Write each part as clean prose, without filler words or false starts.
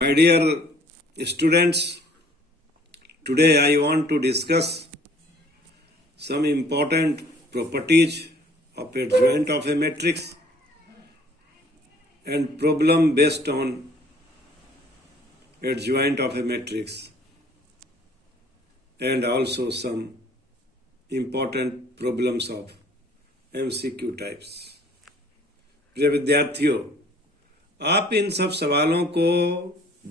My dear students, today I want to discuss some important properties of adjoint of a matrix and problem based on adjoint of a matrix, and also some important problems of MCQ types. प्रिय विद्यार्थियों, आप इन सब सवालों को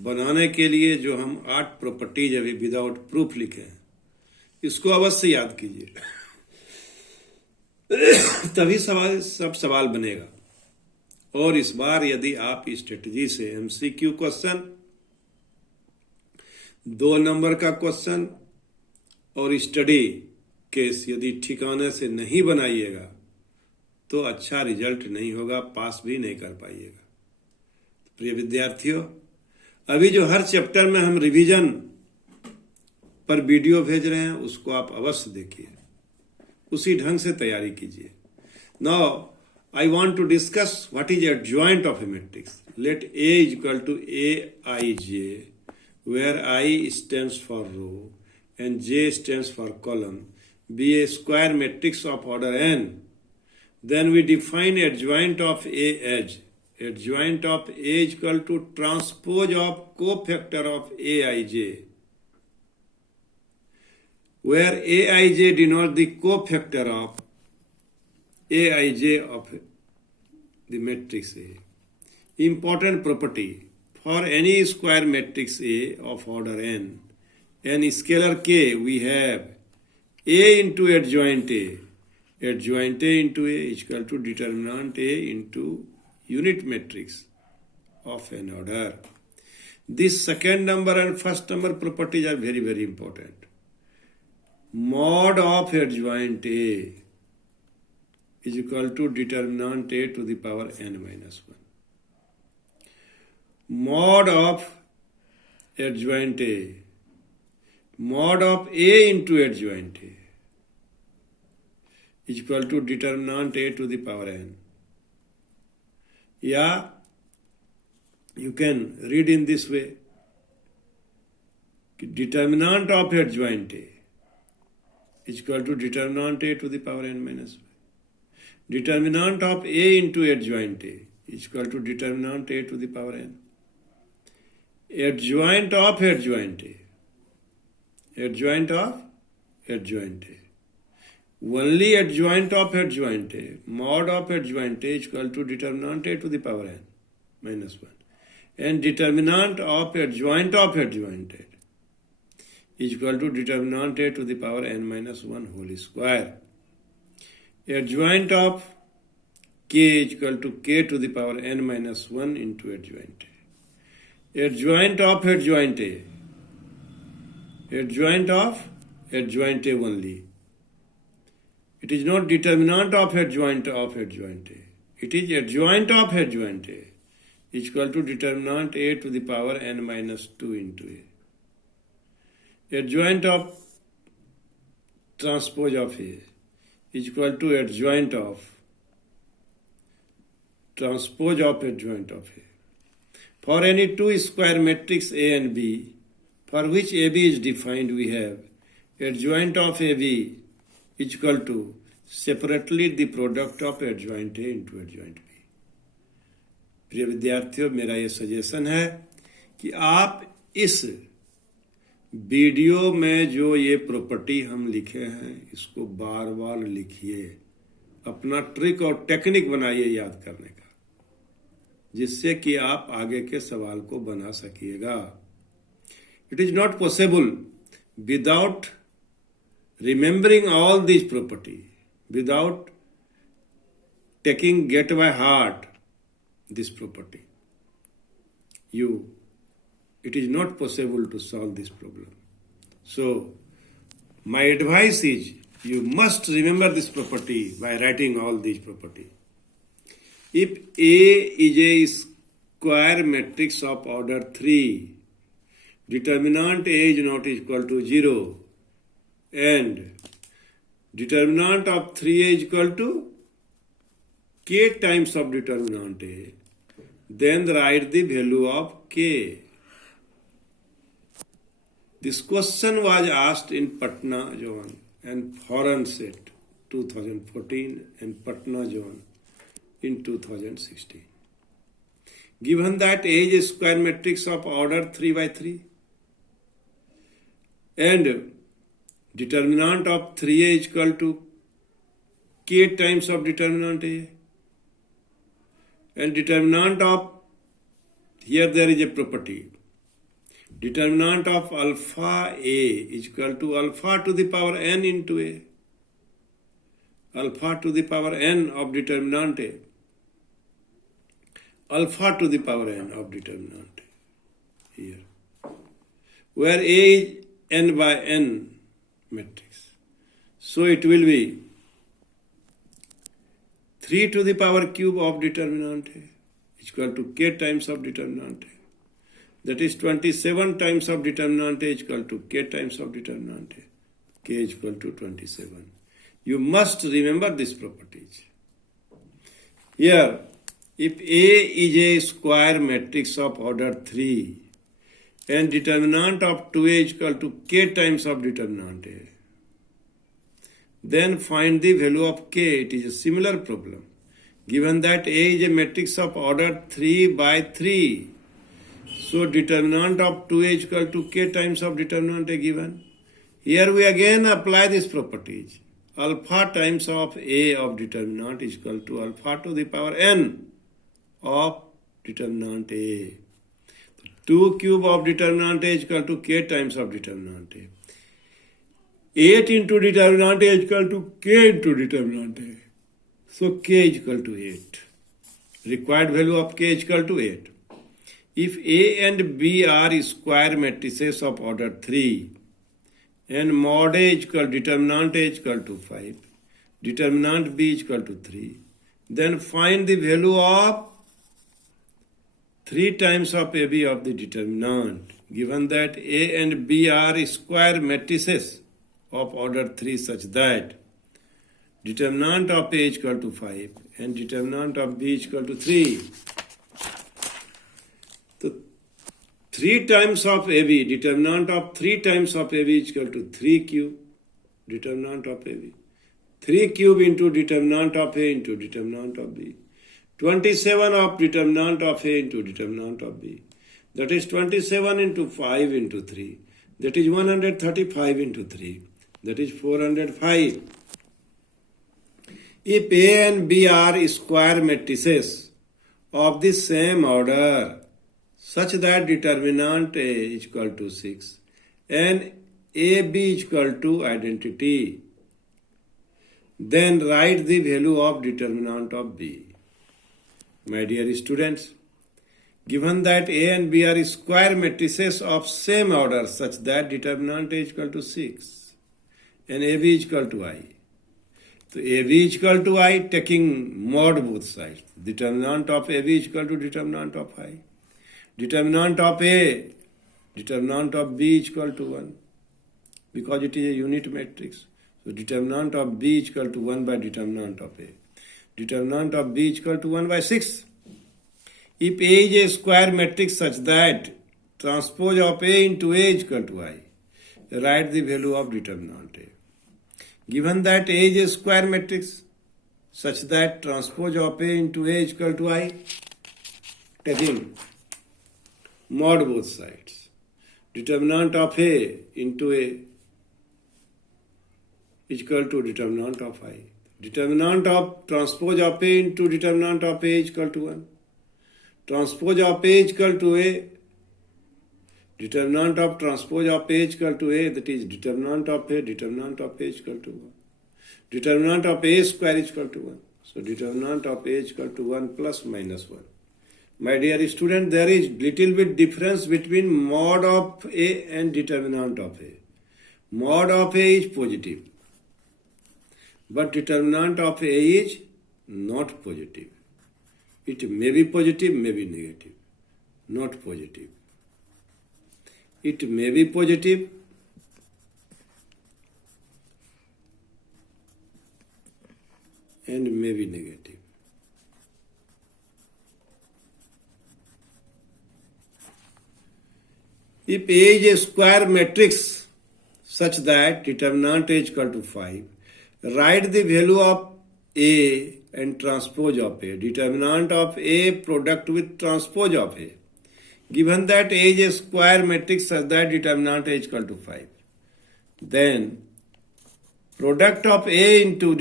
बनाने के लिए जो हम 8 प्रॉपर्टीज अभी विदाउट प्रूफ लिखे हैं, इसको अवश्य याद कीजिए, तभी सब सवाल बनेगा। और इस बार यदि आप स्ट्रेटजी से MCQ क्वेश्चन, 2 नंबर का क्वेश्चन और स्टडी केस यदि ठिकाने से नहीं बनाइएगा तो अच्छा रिजल्ट नहीं होगा, पास भी नहीं कर पाइएगा। प्रिय विद्यार्थियों, अभी जो हर चैप्टर में हम रिवीजन पर वीडियो भेज रहे हैं उसको आप अवश्य देखिए, उसी ढंग से तैयारी कीजिए। Now I want to discuss what is adjoint of a matrix. Let A is equal to Aij, where I stands for row and J stands for column, be a square matrix of order n. Then we define adjoint of A as adjoint of A is equal to transpose of cofactor of Aij, where Aij denotes the cofactor of Aij of the matrix A. Important property: for any square matrix A of order n and scalar k, we have A into adjoint A. Adjoint A into A is equal to determinant A into unit matrix of an order. This second number and first number properties are very, very important. Mod of adjoint A is equal to determinant A to the power n minus 1. Mod of adjoint A, mod of A into adjoint A is equal to determinant A to the power n. Yeah, you can read in this way. Determinant of adjoint A is equal to determinant A to the power n minus 1. Determinant of A into adjoint A is equal to determinant A to the power n. Adjoint of adjoint A. Adjoint of adjoint A. Only adjoint of adjoint A, mod of adjoint A is equal to determinant A to the power n minus 1. And determinant of adjoint A is equal to determinant A to the power n minus 1 whole square. Adjoint of k is equal to k to the power n minus 1 into adjoint A. Adjoint of adjoint A. Adjoint of adjoint A only. It is not determinant of adjoint A. It is adjoint of adjoint A is equal to determinant A to the power n minus 2 into A. Adjoint of transpose of A is equal to adjoint of transpose of adjoint of A. For any two square matrix A and B, for which AB is defined, we have adjoint of AB is equal to separately the product of adjoint A into adjoint B. प्रिय विद्यार्थियों, मेरा ये suggestion है कि आप इस video में जो ये प्रॉपर्टी हम लिखे हैं इसको बार बार लिखिए, अपना ट्रिक और टेक्निक बनाइए याद करने का, जिससे कि आप आगे के सवाल को बना सकिएगा। It is not possible without remembering all these properties, without get by heart this property, it is not possible to solve this problem. So my advice is you must remember this property by writing all these properties. If A is a square matrix of order 3, determinant A is not equal to 0, and determinant of 3A is equal to k times of determinant A, then write the value of k. This question was asked in Patna zone and foreign set 2014 and Patna zone in 2016. Given that A is a square matrix of order 3 by 3 and determinant of 3A is equal to k times of determinant A, and determinant of, here there is a property, determinant of alpha A is equal to alpha to the power n into A, alpha to the power n of determinant A, alpha to the power n of determinant A, here, where A is n by n matrix. So it will be 3 to the power cube of determinant A is equal to k times of determinant A. That is 27 times of determinant A is equal to k times of determinant A. K is equal to 27. You must remember these properties. Here, if A is a square matrix of order 3 and determinant of 2A is equal to k times of determinant A, then find the value of k. It is a similar problem. Given that A is a matrix of order 3 by 3, so determinant of 2A is equal to k times of determinant A given. Here we again apply these properties. Alpha times of A of determinant is equal to alpha to the power n of determinant A. 2 cube of determinant A is equal to k times of determinant A. 8 into determinant A is equal to k into determinant A. So k is equal to 8. Required value of k is equal to 8. If A and B are square matrices of order 3 and mod A is equal, determinant A is equal to 5, determinant B is equal to 3, then find the value of 3 times of AB of the determinant. Given that A and B are square matrices of order 3 such that determinant of A is equal to 5 and determinant of B is equal to 3. So 3 times of AB, determinant of 3 times of AB is equal to 3 cube, determinant of AB. 3 cube into determinant of A into determinant of B. 27 of determinant of A into determinant of B. That is 27 into 5 into 3. That is 135 into 3. That is 405. If A and B are square matrices of the same order such that determinant A is equal to 6 and AB is equal to identity, then write the value of determinant of B. My dear students, given that A and B are square matrices of same order such that determinant A is equal to 6 and AB is equal to I. So AB is equal to I, taking mod both sides. Determinant of AB is equal to determinant of I. Determinant of A, determinant of B is equal to 1 because it is a unit matrix. So determinant of B is equal to 1 by determinant of A. Determinant of B is equal to 1 by 6. If A is a square matrix such that transpose of A into A is equal to I, write the value of determinant A. Given that A is a square matrix such that transpose of A into A is equal to I, taking mod both sides. Determinant of A into A is equal to determinant of I. Determinant of transpose of A into determinant of A is equal to 1. Transpose of A is equal to A. Determinant of transpose of A is equal to A, that is determinant of A is equal to 1. Determinant of A square is equal to 1. So determinant of A is equal to 1 plus minus 1. My dear student, there is little bit difference between mod of A and determinant of A. Mod of A is positive, but determinant of A is not positive. It may be positive, may be negative, not positive. It may be positive and may be negative. If A is a square matrix such that determinant is equal to 5, write the value of A and transpose of A. Determinant of A product with transpose of A. Given that A is a square matrix such that determinant is equal to 5, then product of A into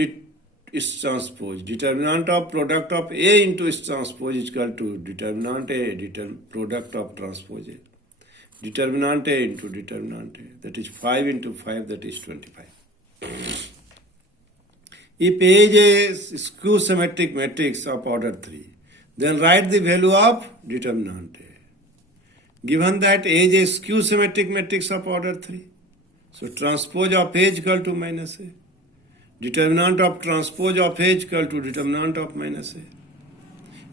its transpose, determinant of product of A into its transpose is equal to determinant A, product of transpose A. Determinant A into determinant A, that is 5 into 5, that is 25. If A is a skew symmetric matrix of order 3, then write the value of determinant A. Given that A is a skew symmetric matrix of order 3, so transpose of A is equal to minus A. Determinant of transpose of A is equal to determinant of minus A.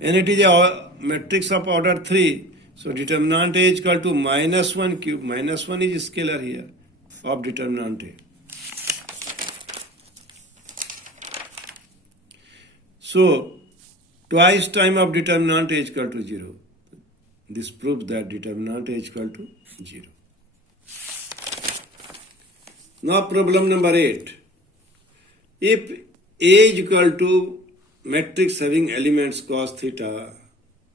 And it is a matrix of order 3, so determinant A is equal to minus 1 cube. Minus 1 is scalar here of determinant A. So twice time of determinant A is equal to 0. This proves that determinant A is equal to 0. Now problem number 8. If A is equal to matrix having elements cos theta,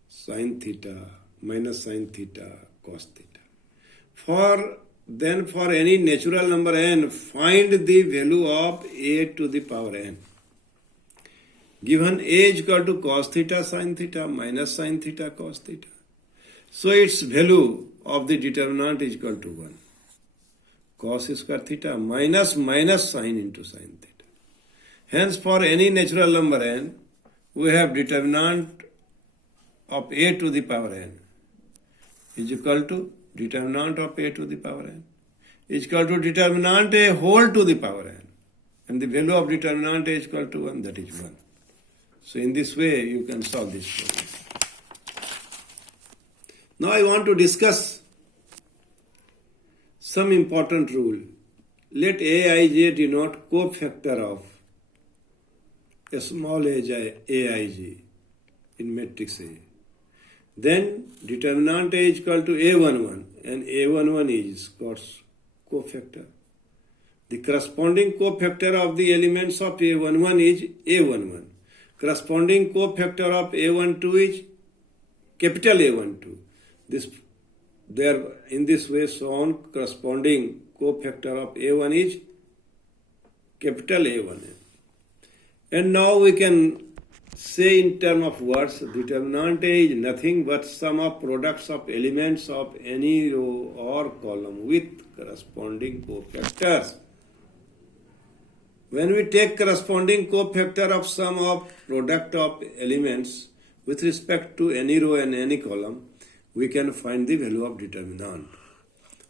sin theta, minus sin theta, cos theta. Then for any natural number n, find the value of A to the power n. Given A is equal to cos theta, sin theta, minus sin theta, cos theta. So its value of the determinant is equal to 1. Cos square theta minus sin into sin theta. Hence for any natural number n, we have determinant of A to the power n is equal to determinant of A to the power n is equal to determinant A whole to the power n. And the value of determinant A is equal to 1, that is 1. So in this way you can solve this problem. Now I want to discuss some important rule. Let Aij denote cofactor of a small aij in matrix A. Then determinant A is equal to A11 and A11 is cofactor. The corresponding cofactor of the elements of A11 is A11. Corresponding cofactor of A12 is capital A12. In this way shown, corresponding cofactor of A1 is capital A1. And now we can say in terms of words, determinant A is nothing but sum of products of elements of any row or column with corresponding cofactors. When we take corresponding cofactor of sum of product of elements with respect to any row and any column, we can find the value of determinant.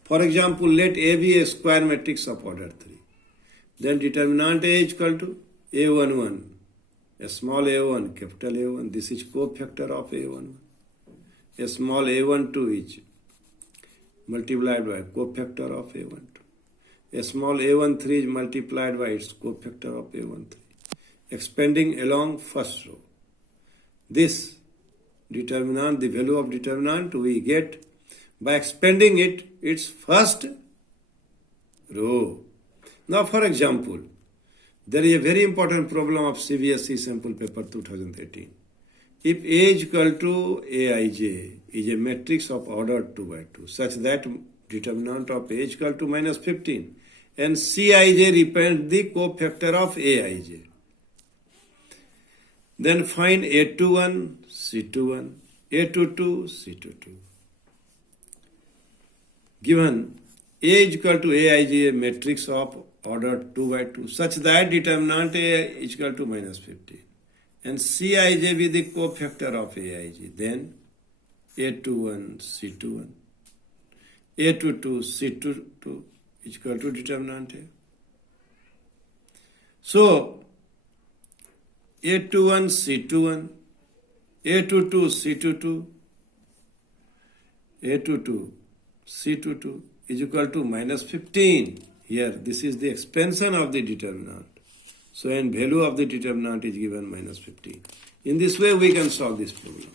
For example, let A be a square matrix of order 3. Then determinant A is equal to A11, a small a1, capital A1. This is cofactor of A11. A small A12 is multiplied by cofactor of A12. A small A13 is multiplied by its cofactor of A13. Expanding along first row. This determinant, the value of determinant we get by expanding its first row. Now for example, there is a very important problem of CBSE sample paper 2018. If A is equal to Aij is a matrix of order 2 by 2 such that determinant of A is equal to minus 15 and Cij represents the cofactor of Aij. Then find A21, C21, A22, C22. Given A is equal to Aij, a matrix of order 2 by 2 such that determinant A is equal to minus 15 and Cij be the cofactor of Aij. Then A21, C21, A22, C22 is equal to determinant A. So A21, C21, A22, C22, A22, C22 is equal to minus 15. Here, this is the expansion of the determinant. So, and value of the determinant is given minus 15. In this way, we can solve this problem.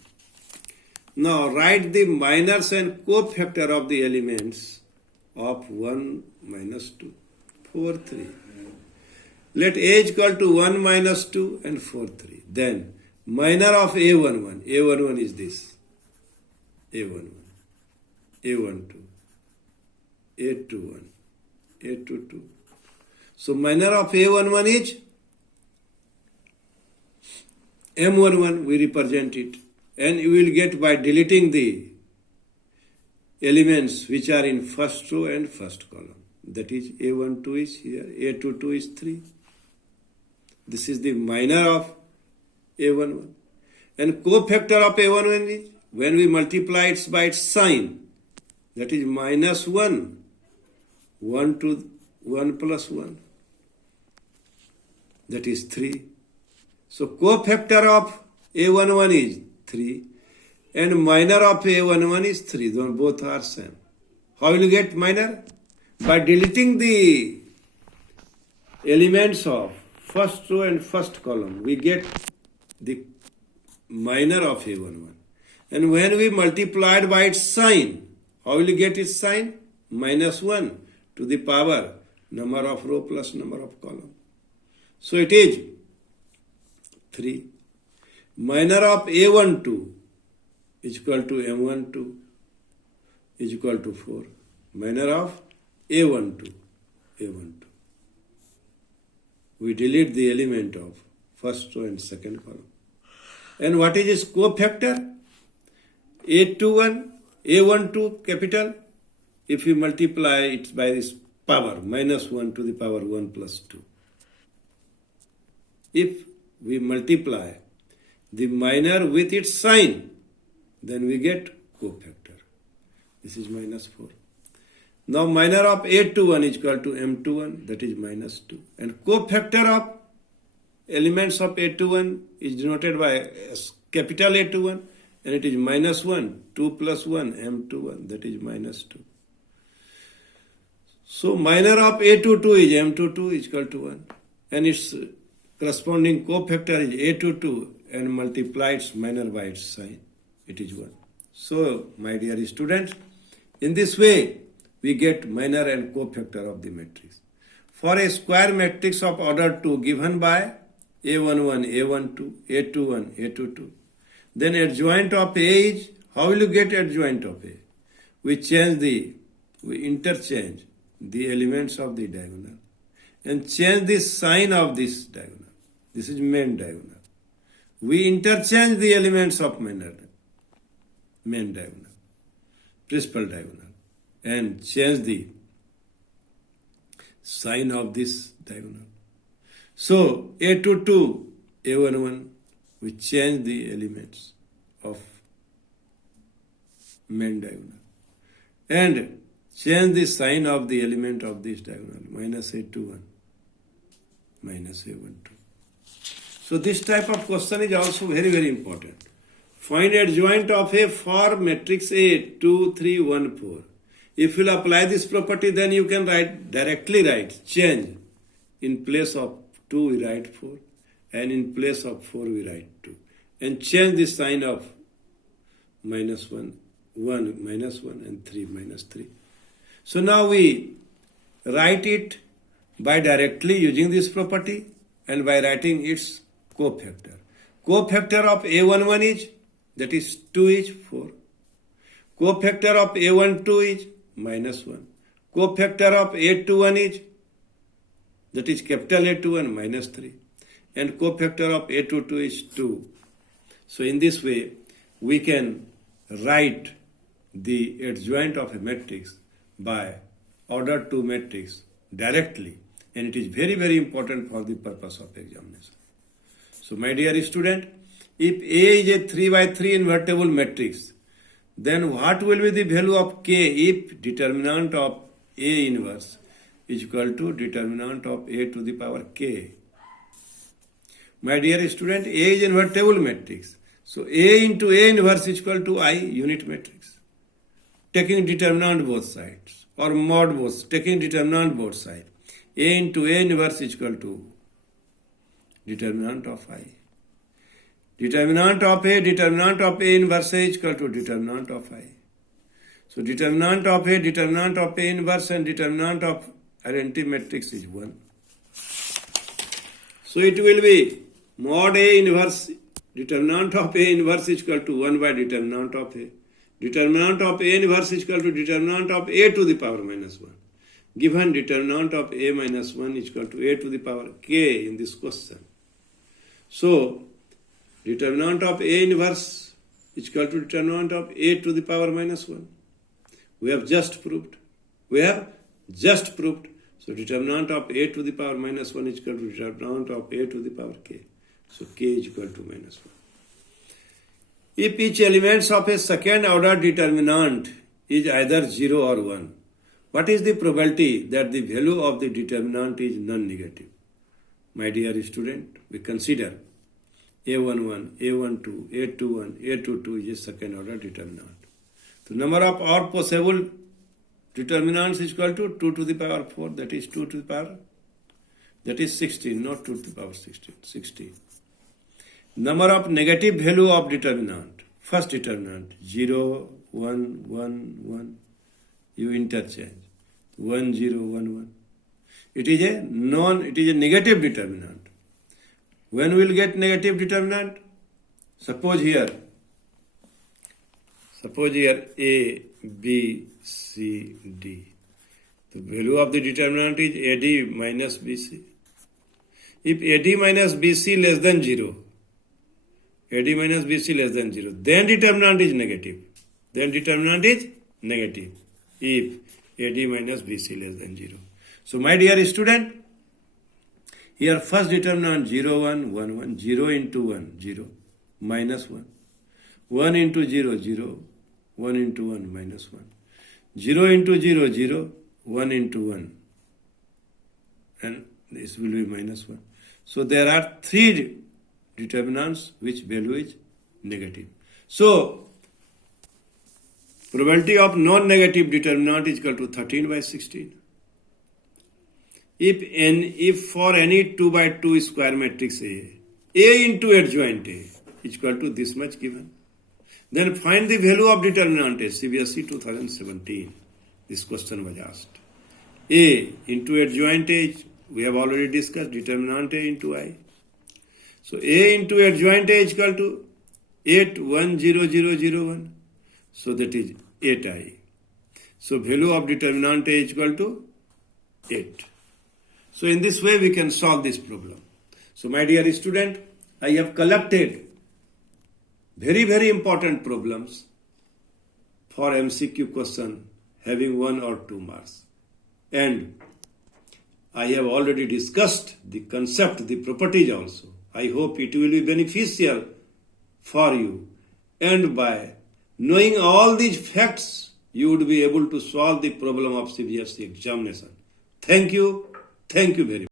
Now write the minors and cofactor of the elements of 1 minus 2. 4, 3. Let A is equal to 1 minus 2 and 4, 3. Then minor of A11. A11 is this. A11. A12. A21. A22. So minor of A11 is M11. We represent it. And you will get by deleting the elements which are in first row and first column. That is A12 is here. A22 is 3. This is the minor of A11. And cofactor of A11 is when we multiply it by its sign. That is minus 1. 1 to 1 plus 1. That is 3. So cofactor of A11 is 3 and minor of A11 is 3. Both are same. How will you get minor? By deleting the elements of first row and first column, we get the minor of A11. And when we multiplied by its sign, how will you get its sign? Minus 1 to the power number of row plus number of column. So it is 3. Minor of A12 is equal to M12 is equal to 4. Minor of A12. We delete the element of first row and second column. And what is its cofactor? A21, A12 capital. If we multiply it by this power, minus 1 to the power 1 plus 2. If we multiply the minor with its sign, then we get cofactor. This is minus 4. Now minor of A21 is equal to M21, that is minus 2. And cofactor of elements of A21 is denoted by capital A21 and it is minus 1, 2 plus 1, M21, that is minus 2. So minor of A22 is M22 is equal to 1 and its corresponding cofactor is A22 and multiply its minor by its sign. It is 1. So, my dear students, in this way, we get minor and cofactor of the matrix. For a square matrix of order 2 given by A11, A12, A21, A22, then adjoint of A is, how will you get adjoint of A? We interchange the elements of the diagonal and change the sign of this diagonal. This is main diagonal. We interchange the elements of main diagonal, principal diagonal, and change the sign of this diagonal. So A22, A11, we change the elements of main diagonal and change the sign of the element of this diagonal, minus A21, minus A12. So this type of question is also very, very important. Find adjoint of A for matrix A, 2, 3, 1, 4. If you apply this property, then you can directly write change. In place of 2, we write 4. And in place of 4, we write 2. And change the sign of minus 1, minus 1, and 3, minus 3. So now we write it by directly using this property and by writing its cofactor. Cofactor of A11 is, that is 2 is 4. Cofactor of A12 is minus 1. Cofactor of A21 is, that is capital A21, minus 3. And cofactor of A22 is 2. So in this way, we can write the adjoint of a matrix by order 2 matrix directly. And it is very, very important for the purpose of examination. So my dear student, if A is a 3 by 3 invertible matrix, then what will be the value of K if determinant of A inverse is equal to determinant of A to the power K? My dear student, A is invertible matrix. So A into A inverse is equal to I unit matrix. Taking determinant both sides or mod both, taking determinant both sides. A into A inverse is equal to determinant of I. Determinant of A inverse A is equal to determinant of I. So determinant of A inverse and determinant of identity matrix is 1. So it will be mod A inverse, determinant of A inverse is equal to 1 by determinant of A. Determinant of A inverse is equal to determinant of A to the power minus 1. Given determinant of A minus 1 is equal to A to the power k in this question. So determinant of A inverse is equal to determinant of A to the power minus 1. We have just proved. So determinant of A to the power minus 1 is equal to determinant of A to the power k. So k is equal to minus 1. If each element of a second order determinant is either 0 or 1, what is the probability that the value of the determinant is non-negative? My dear student, we consider A11, A12, A21, A22 is a second order determinant. The number of all possible determinants is equal to 2 to the power 4, that is 2 to the power, that is 16, not 2 to the power 16, 16. Number of negative value of determinant, first determinant, 0, 1, 1, 1, you interchange, 1, 0, 1, 1. It is a negative determinant. When we will get negative determinant? Suppose here A, B, C, D. The value of the determinant is AD minus BC. If AD minus BC less than 0, then determinant is negative. If AD minus BC less than 0. So my dear student, here first determinant 0, 1, 1, 1, 0 into 1, 0, minus 1. 1 into 0, 0, 1 into 1, minus 1. 0 into 0, 0, 1 into 1. And this will be minus 1. So there are 3 determinants which value is negative. So probability of non-negative determinant is equal to 13 by 16. If for any 2 by 2 square matrix A into adjoint A is equal to this much given, then find the value of determinant A. CBSE 2017, this question was asked. A into adjoint A, we have already discussed, determinant A into I. So A into adjoint A is equal to 8, 1, 0, 0, 0, 1. So that is 8I. So value of determinant A is equal to 8. So in this way we can solve this problem. So my dear student, I have collected very, very important problems for MCQ question having 1 or 2 marks. And I have already discussed the concept, the properties also. I hope it will be beneficial for you. And by knowing all these facts, you would be able to solve the problem of CBSE examination. Thank you very much.